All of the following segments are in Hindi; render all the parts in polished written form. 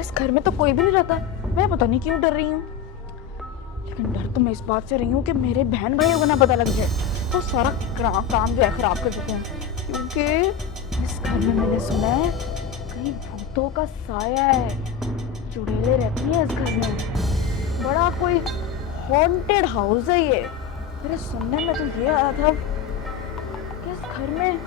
इस घर में तो कोई भी नहीं रहता, मैं पता नहीं क्यों डर रही हूँ। लेकिन डर तो मैं इस बात से रही हूँ कि मेरे बहन भाइयों को ना पता लग जाए तो सारा काम जो है खराब कर देते हैं। क्योंकि इस घर में मैंने सुना है कहीं भूतों का साया है, चुड़ैलें रहती हैं इस घर में, बड़ा कोई हॉन्टेड हाउस है ये। मेरे सुनने में तो ये आया था कि इस घर में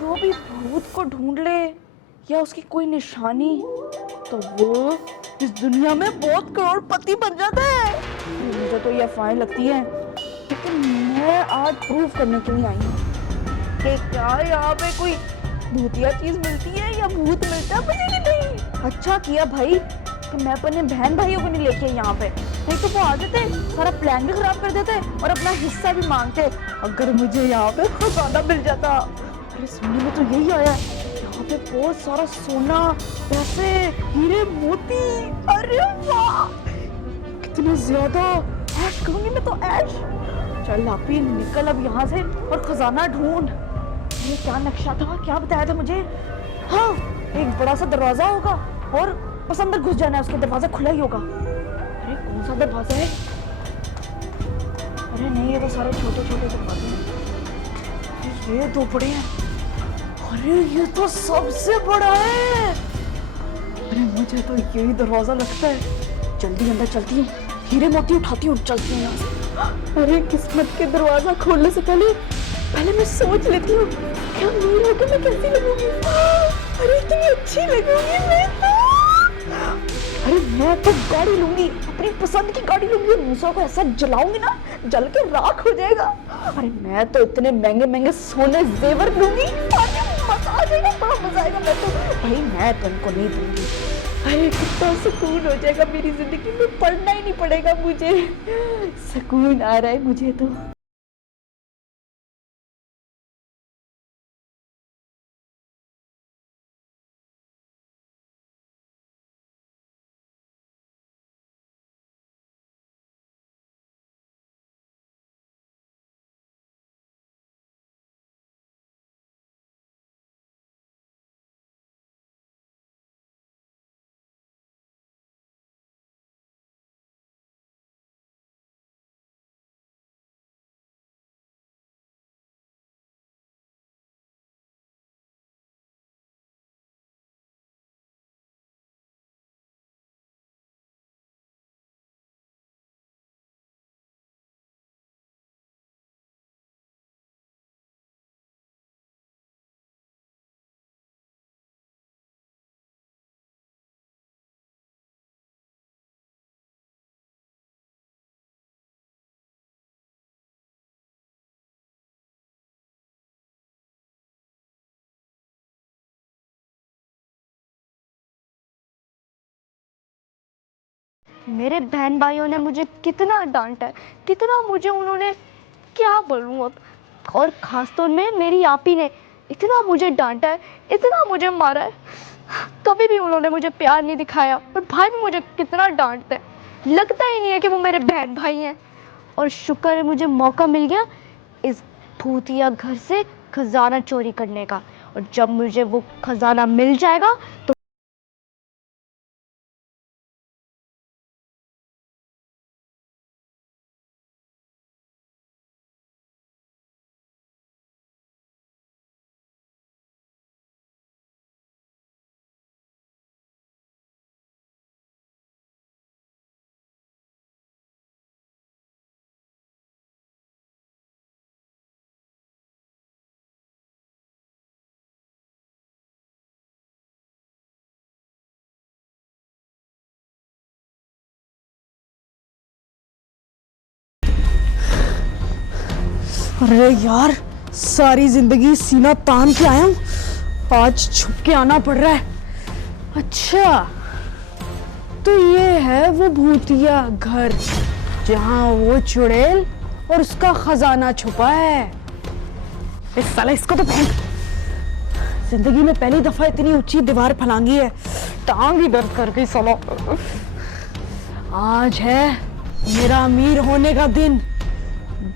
जो भी भूत को ढूंढ ले या उसकी कोई निशानी तो वो इस दुनिया में बहुत करोड़पति बन जाता है। मुझे तो ये अफवाहें लगती है, लेकिन मैं आज प्रूव करने के लिए आई हूँ कि क्या यहाँ पे कोई भूतिया चीज मिलती है या भूत मिलता है मुझे कि नहीं। अच्छा किया भाई कि मैं अपने बहन भाइयों को नहीं लेके यहाँ पे, नहीं तो वो आ जाते सारा प्लान भी खराब कर देते और अपना हिस्सा भी मांगते। अगर मुझे यहाँ पे खजाना मिल जाता। अरे सुनने में तो यही आया, यहाँ पे बहुत सारा सोना, पैसे, हीरे मोती, अरे वाह कितने ज्यादा। ऐश करूंगी मैं तो ऐश। चल लापी निकल अब यहाँ से और खजाना ढूंढ। ये क्या नक्शा था, क्या बताया था मुझे? हाँ एक बड़ा सा दरवाजा होगा और बस अंदर घुस जाना है, उसका दरवाजा खुला ही होगा। अरे कौन सा दरवाजा है? अरे नहीं ये तो सारे छोटे छोटे दरवाजे हैं। ये तो बड़े हैं। अरे ये तो सबसे बड़ा है। अरे मुझे तो यही दरवाजा लगता है। जल्दी अंदर चलती हूँ, हीरे मोती उठाती हूँ, चलती हूँ यहाँ से। अरे किस्मत के दरवाजा खोलने से पहले मैं सोच लेती हूँ क्या मेरे होकर मैं कैसी लगूंगी। अरे इतनी अच्छी लगूंगी मैं तो। अरे मैं तो गाड़ी लूंगी, अपनी पसंद की गाड़ी लूंगी, मूसा को ऐसा जलाऊंगी ना जल के राख हो जाएगा। अरे मैं तो इतने महंगे महंगे सोने जेवर लूंगी, मजा आ जाएगा, बड़ा मजा आएगा। मैं तो भाई मैं तुमको नहीं दूंगी। अरे कितना सुकून हो जाएगा मेरी जिंदगी में, पढ़ना ही नहीं पड़ेगा मुझे, सुकून आ रहा है मुझे तो। मेरे बहन भाइयों ने मुझे कितना डांटा है, कितना मुझे उन्होंने क्या बोलूँ अब, और खासतौर में मेरी आपी ने इतना मुझे डांटा है, इतना मुझे मारा है। कभी भी उन्होंने मुझे प्यार नहीं दिखाया और भाई भी मुझे कितना डांटते हैं, लगता ही नहीं है कि वो मेरे बहन भाई हैं। और शुक्र है मुझे मौका मिल गया इस भूतिया घर से खजाना चोरी करने का, और जब मुझे वो खजाना मिल जाएगा तो अरे यार सारी जिंदगी सीना तान के आया हूँ, आज छुप के आना पड़ रहा है। अच्छा तो ये है वो भूतिया घर जहाँ वो चुड़ैल और उसका खजाना छुपा है। इस साला इसको तो फेंक। जिंदगी में पहली दफा इतनी ऊंची दीवार फलांगी है, टांग ही दर्द कर गई साला। आज है मेरा अमीर होने का दिन।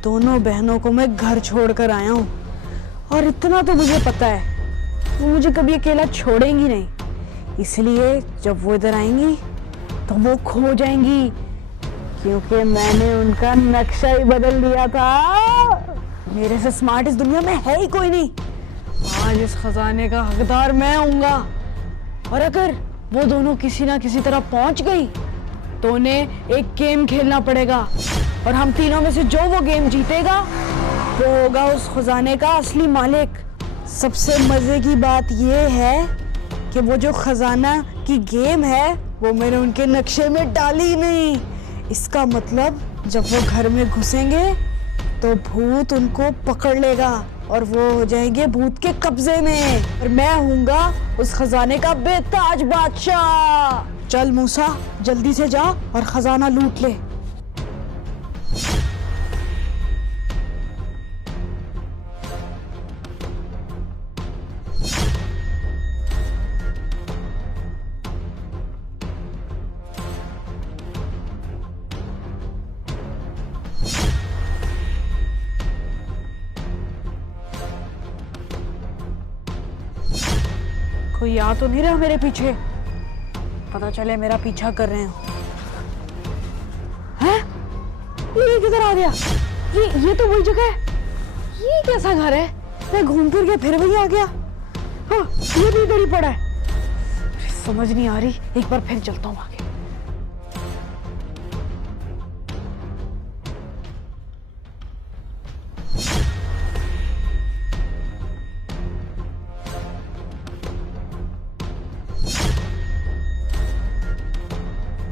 दोनों बहनों को मैं घर छोड़कर आया हूँ और इतना तो मुझे पता है वो मुझे कभी अकेला छोड़ेंगी नहीं। इसलिए जब वो इधर आएंगी तो वो खो जाएंगी, क्योंकि मैंने उनका नक्शा ही बदल दिया था। मेरे से स्मार्ट इस दुनिया में है ही कोई नहीं। आज इस खजाने का हकदार मैं होऊंगा, और अगर वो दोनों किसी ना किसी तरह पहुंच गई तो उन्हें एक गेम खेलना पड़ेगा, और हम तीनों में से जो वो गेम जीतेगा वो होगा उस खजाने का असली मालिक। सबसे मजे की बात ये है कि वो जो खजाना की गेम है वो मैंने उनके नक्शे में डाली नहीं। इसका मतलब जब वो घर में घुसेंगे तो भूत उनको पकड़ लेगा और वो हो जाएंगे भूत के कब्जे में, और मैं हूँगा उस खजाने का बेताज बादशाह। चल मूसा, जल्दी से जा और खजाना लूट ले। कोई आ तो नहीं रहा मेरे पीछे, पता चले मेरा पीछा कर रहे हो। हैं? ये किधर आ गया? ये तो वही जगह है। ये कैसा घर है? मैं घूम फिर के फिर वही आ गया। हाँ, ये भी इधर ही पड़ा है। समझ नहीं आ रही, एक बार फिर चलता हूँ आगे।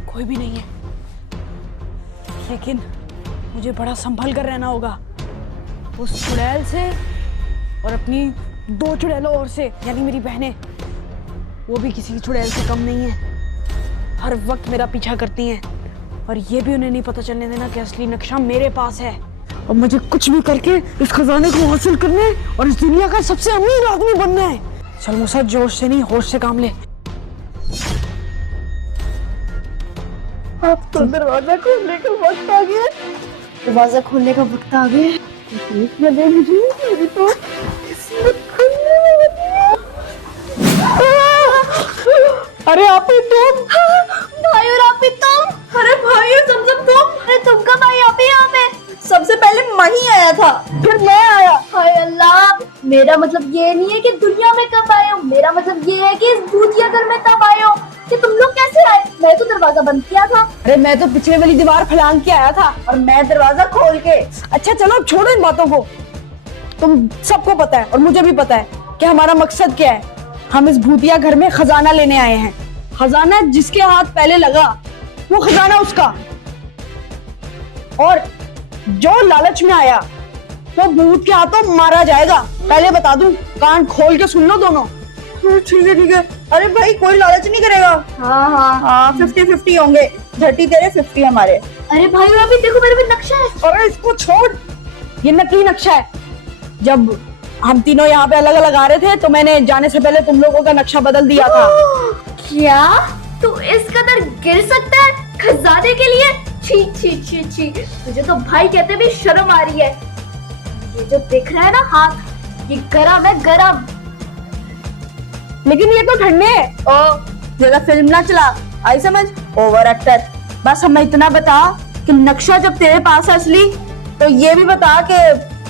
कोई भी नहीं है, लेकिन मुझे बड़ा संभल कर रहना होगा उस चुड़ैल से और अपनी 2 चुड़ैलों और से, यानी मेरी बहनें। वो भी किसी चुड़ैल से कम नहीं है, हर वक्त मेरा पीछा करती हैं, और ये भी उन्हें नहीं पता चलने देना कि असली नक्शा मेरे पास है। और मुझे कुछ भी करके इस खजाने को हासिल करना है और इस दुनिया का सबसे अमीर आदमी बनना है। चल मूसा, जोश से नहीं होश से काम ले। अब तो दरवाजा खोलने का वक्त आ गया। दरवाजा खोलने का वक्त आ गया। मेरी तो किस्मत खुलने वाली है। अरे आप ही तुम? भाई और आप ही तुम? अरे भाई और तुम? अरे तुम कब आई आप ही यहाँ पे? सबसे पहले मही आया था, फिर मैं आया। हाय अल्लाह, मेरा मतलब ये नहीं है कि दुनिया में कब आए हो, मेरा मतलब ये है कि इस भूतिया घर में तब आए हो। कि तुम लोग कैसे आए? मैं तो दरवाजा बंद किया था। अरे मैं तो पिछले वाली दीवार फलांग के आया था और मैं दरवाजा खोल के। अच्छा चलो छोड़ो इन बातों को। तुम सबको पता है और मुझे भी पता है कि हमारा मकसद क्या है। हम इस भूतिया घर में खजाना लेने आए हैं। खजाना जिसके हाथ पहले लगा वो खजाना उसका, और जो लालच में आया वो भूत के हाथों मारा जाएगा। पहले बता दूं, कान खोल के सुन लो दोनों। ठीक है ठीक है। अरे भाई कोई लालच नहीं करेगा। हाँ हाँ हाँ 50-50 होंगे, 30 तेरे 50 हमारे। अरे भाई और अभी देखो मेरे पे नक्शा है। अरे इसको छोड़, ये नकली नक्शा है। जब हम तीनों यहाँ पे अलग अलग आ रहे थे तो मैंने जाने से पहले तुम लोगों का नक्शा बदल दिया था। क्या तू इस कदर गिर सकता है खजाने के लिए? छी छी छी छी, तुझे तो भाई कहते भी शर्म आ रही है। ये जो दिख रहा है ना हाथ, ये गरम है गरम। लेकिन ये तो ठंडे है। ओ ज्यादा फिल्म ना चला, आई समझ? Over actor. बस हमें इतना बता कि नक्शा जब तेरे पास है असली, तो ये भी बता कि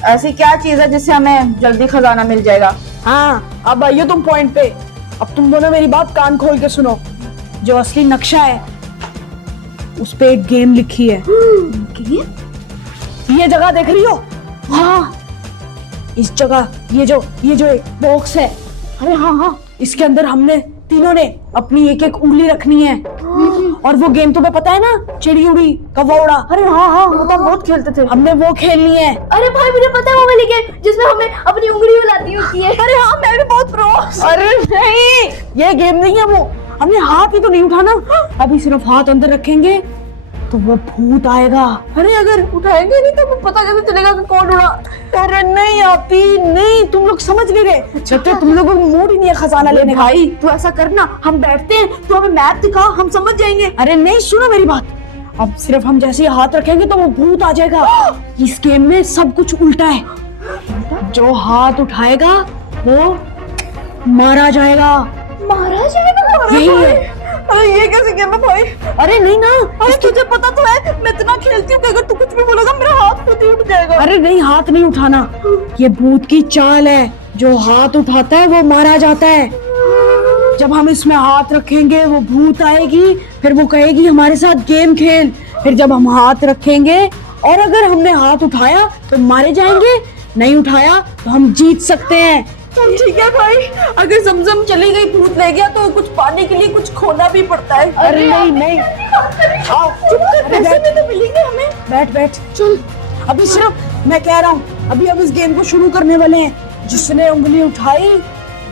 ऐसी क्या चीज है जिससे हमें जल्दी खजाना मिल जाएगा। हाँ, अब आइए तुम पॉइंट पे। अब तुम दोनों मेरी बात कान खोल के सुनो। जो असली नक्शा है उस पे एक गेम लिखी है। ये जगह देख रही हो? हाँ, इस जगह ये जो एक बॉक्स है, अरे हाँ, इसके अंदर हमने तीनों ने अपनी एक एक उंगली रखनी है। और वो गेम तुम्हें पता है ना, चिड़ी उड़ी कौवा उड़ा? अरे हाँ, वो तो बहुत खेलते थे। हमने वो खेलनी है। अरे भाई मुझे पता है वो वाली गेम जिसमें हमें अपनी उंगली हिलाती होती है। अरे हाँ मैं भी बहुत प्रो। अरे नहीं, ये गेम नहीं है वो। हमने हाथ ही तो नहीं उठाना, अभी सिर्फ हाथ अंदर रखेंगे तो वो भूत आएगा। अरे अगर उठाएंगे नहीं तो पता कैसे चलेगा कि कौन उड़ा? अरे नहीं आपी, नहीं, तुम लोग समझ नहीं रहे। जब तुम लोगों को मूड ही नहीं है खजाना लेने का। भाई तू ऐसा करना, हम बैठते हैं तो हमें मैप दिखा, हम समझ जाएंगे। अरे नहीं, सुनो मेरी बात। अब सिर्फ हम जैसे ही हाथ रखेंगे तो वो भूत आ जाएगा। इस गेम में सब कुछ उल्टा है। जो हाथ उठाएगा वो मारा जाएगा। मारा जाएगा। यही है। अरे ये कैसे गेम है भाई? अरे नहीं ना, अरे तुझे पता तो है मैं इतना खेलती हूँ कि अगर तू कुछ भी बोलेगा मेरा हाथ खुद ही उठ जाएगा। अरे नहीं, हाथ नहीं उठाना, ये भूत की चाल है। जो हाथ उठाता है वो मारा जाता है। जब हम इसमें हाथ रखेंगे वो भूत आएगी, फिर वो कहेगी हमारे साथ गेम खेल। फिर जब हम हाथ रखेंगे और अगर हमने हाथ उठाया तो मारे जाएंगे, नहीं उठाया तो हम जीत सकते हैं। चल ठीक है भाई, अगर जमजम चली गई भूत ले गया तो कुछ पाने के लिए कुछ खोना भी पड़ता है। अरे नहीं नहीं, आओ चुप कर, पैसे भी तो मिलेंगे हमें। बैठ बैठ, चल। अभी सिर्फ मैं कह रहा हूँ, अभी हम इस गेम को शुरू करने वाले हैं। जिसने उंगली उठाई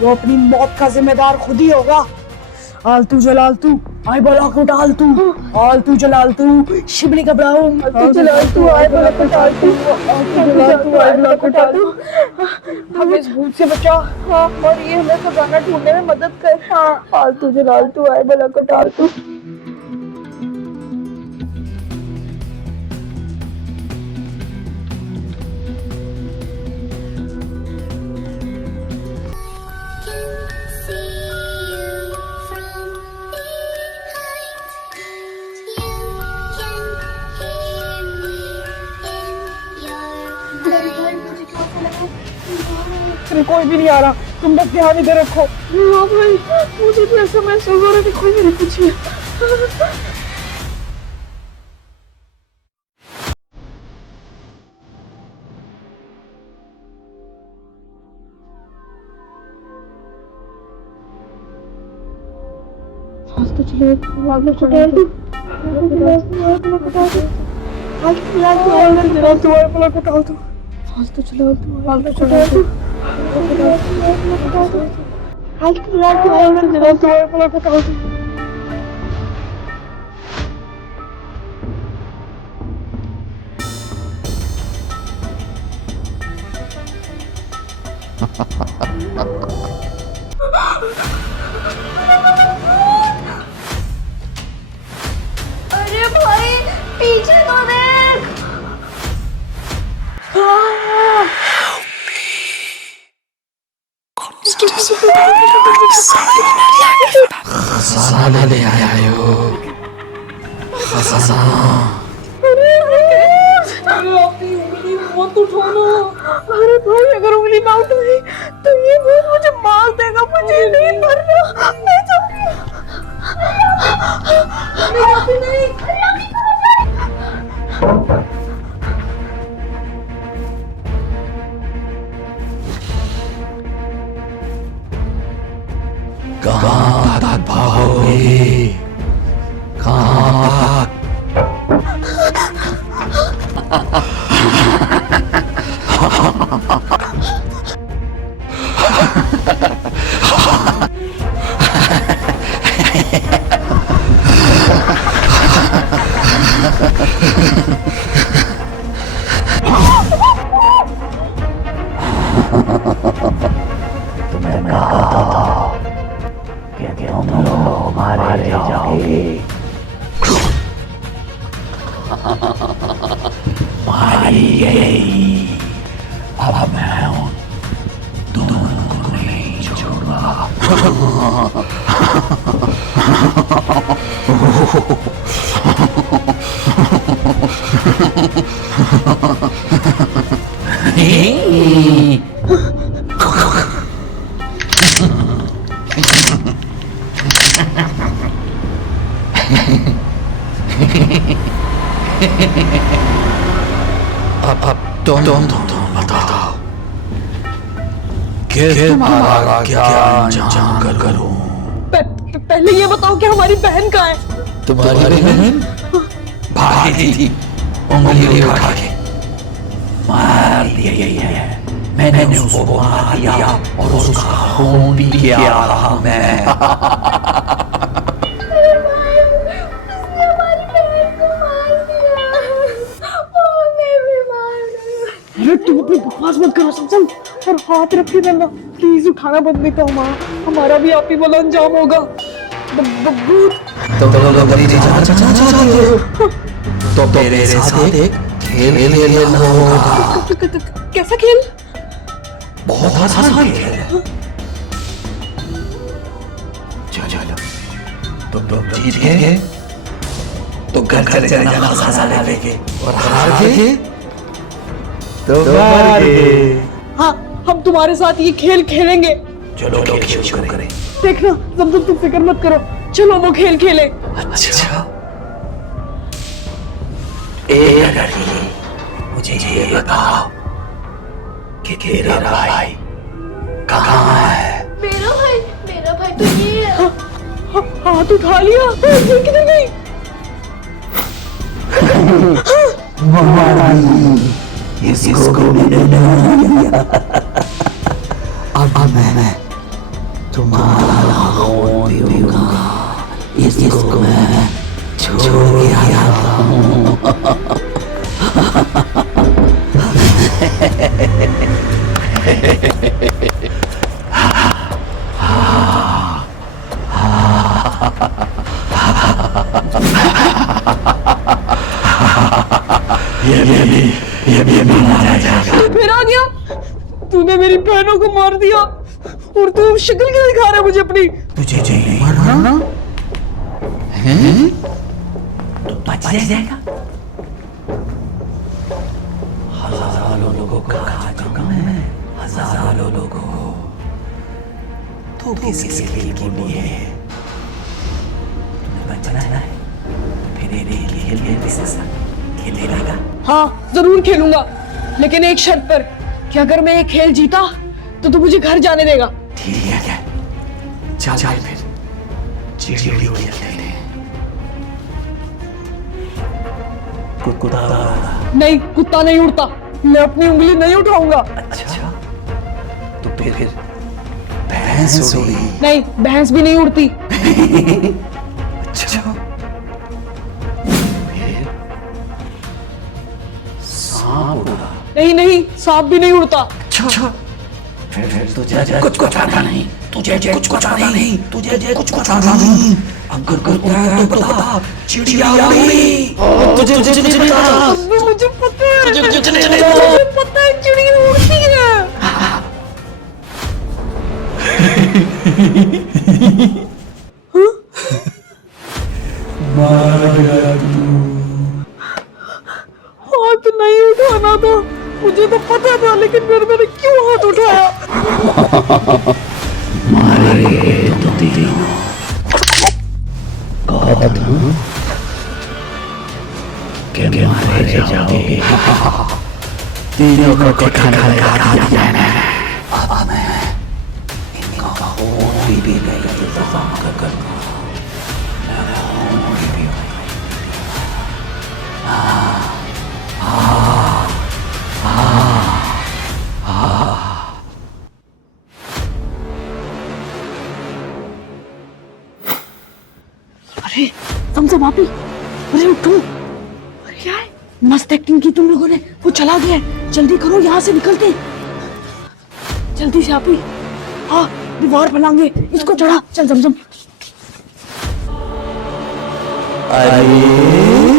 वो अपनी मौत का जिम्मेदार खुद ही होगा। आलतू जलालतू, आय बोला को डालतू, आलतू जलालतू, शिबली घबराओ, आलतू जलालतू, आय बोला को डालतू, आलतू जलालतू, आय बोला को डालतू। हमें इस भूत से बचा। हाँ, और ये हमें खजाना ढूंढने में मदद कर। हाँ, आलतू जलालतू, आय बोला को डालतू। अरे कोई भी नहीं आ रहा, तुम बस ध्यान इधर रखो। हाँ भाई, मुझे भी ऐसा महसूस हो रहा है कि कोई मेरे पीछे है। अरे भाई पीछे तो देख। खजाना ले आया हो, खजाना। अरे भाई, अगर उंगली ना उठाई तो ये भूत मुझे मार देगा। मुझे नहीं मरना, मैं जाऊंगी। कहाँ तक भागोगे? कहाँ तक? तुम्हें कहा था कि तुम लोग मारे जाओगे। मारी गई। अब मैं उन दोनों को नहीं छोड़ूंगा। अब तुम बताओ कि तुम्हारा क्या अंजाम करूं? पहले ये बताओ कि हमारी बहन कहाँ है? तुम्हारी बहन भागी थी, उंगली उठा के मार दी गई है। मैंने उसको मार दिया और उसका खून पी के आ रहा मैं। अरे तुम अपनी बकवास मत करो समझम, और हाथ रख के देना प्लीज, उठाना बंद नहीं तो हमारा भी आप ही वाला अंजाम होगा। भूत तो मेरे साथ एक खेल खेलना होगा। कैसा खेल? बहुत आसान खेल है। तुम जीत गए तो घर चले जाना खजाना लेके, और हार गए तो मर गए। हाँ, हम तुम्हारे साथ ये खेल खेलेंगे। चलो खेल शुरू करें। देखना जमजम, तुम फिक्र मत करो, चलो वो खेल खेले। अच्छा, एक लड़की, मुझे ये बताओ कि तेरा भाई कहाँ है? मेरा भाई तो ये है। हाथ उठा लिया, ये किधर गई? इसको मैंने अब मैं तुम्हारा खून पीऊंगा, इसको मैं छोड़ के आया हूँ। ये भी मारा जाएगा। फिर आ गया, तूने मेरी बहनों को मार दिया और तू शक्ल क्यों दिखा रहा है मुझे अपनी? तुझे नहीं मरना है तो बच जाएगा। हजारों लोगों को खा चुका मैं, हजारों लोगों को। तो किस खेल के लिए बचना है? फिर खेलेगा। हाँ जरूर खेलूंगा, लेकिन एक शर्त पर कि अगर मैं ये खेल जीता तो तू मुझे घर जाने देगा। ठीक है, चल फिर चिड़ी खेलते हैं। कुत्ता नहीं, कुत्ता नहीं उड़ता, मैं अपनी उंगली नहीं उठाऊंगा। अच्छा, तो फिर भैंस उड़ी? नहीं, भैंस भी नहीं उड़ती। अच्छा, फिर सांप उड़ा? नहीं, सांप भी नहीं उड़ता। अच्छा, फिर तुझे कुछ आता नहीं, तुझे कुछ आता नहीं, तुझे कुछ आता नहीं। अगर कुत्ता है तो बता, चिड़िया उड़ी? तुझे नहीं पता? मुझे पता है, तुझे नहीं मुझे पता है चिड़िया उड़ती है। हाथ नहीं उठाना था, मुझे तो पता था, लेकिन फिर मैंने क्यों हाथ उठाया? मारे तो तीनों के मारे जाओगे। तीनों को खाना लगा दिया मैंने। अब मैं इनका खून भी इंतजाम कर अरे समझो भाभी, अरे उठो। अरे क्या है, मस्त एक्टिंग की तुम लोगों ने, वो चला गया है। जल्दी करो, यहाँ से निकलते हैं। जल्दी से आप ही। हाँ, दीवार बनाएंगे, इसको चढ़ा। चल जमजम। अरे